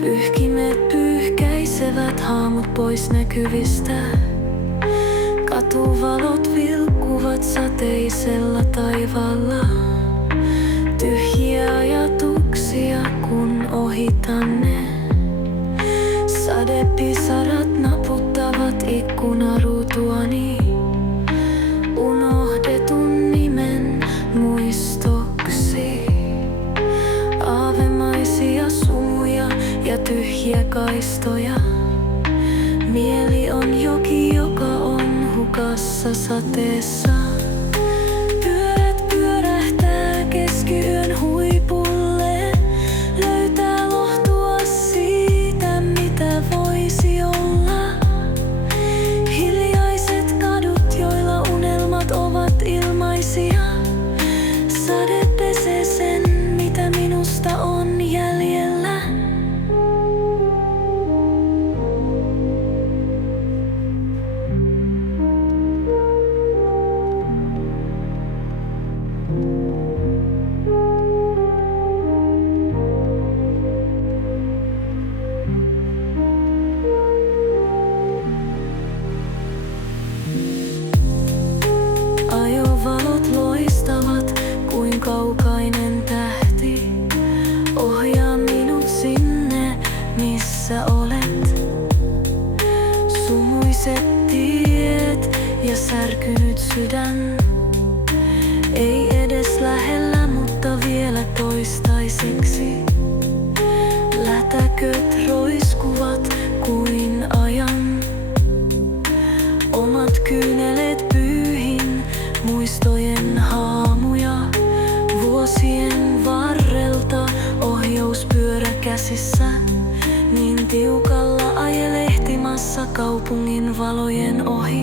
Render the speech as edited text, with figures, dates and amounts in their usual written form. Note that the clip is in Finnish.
Pyyhkimet pyyhkäisevät haamut pois näkyvistä. Katuvalot vilkkuvat sateisella taivaalla. Tyhjiä ajatuksia kun ohitan ne. Sadepisarat naputtavat ikkunaruutuani. Unohdetun nimen muistoksi. Aavemaisia sumuja ja tyhjiä kaistoja. Mieli on joki, joka on hukassa sateessa. Pyörät pyörähtää keskiyön huipulle. Löytää lohtua siitä, mitä voisi olla. Hiljaiset kadut, joilla unelmat ovat ilmaisia. Sade pesee sen, mitä minusta on jäljellä. Ajovalot loistavat kuin kaukainen tähti. Ohjaa minut sinne, missä olet. Sumuiset tiet ja särkynyt sydän. Ei edes lähellä, mutta vielä toistaiseksi. Lätäköt roiskuvat kuin ajan. Omat kyyneleet pyyhin, muistojen haamuja. Vuosien varrelta ohjauspyörä käsissä. Niin tiukalla ajelehtimassa kaupungin valojen ohi.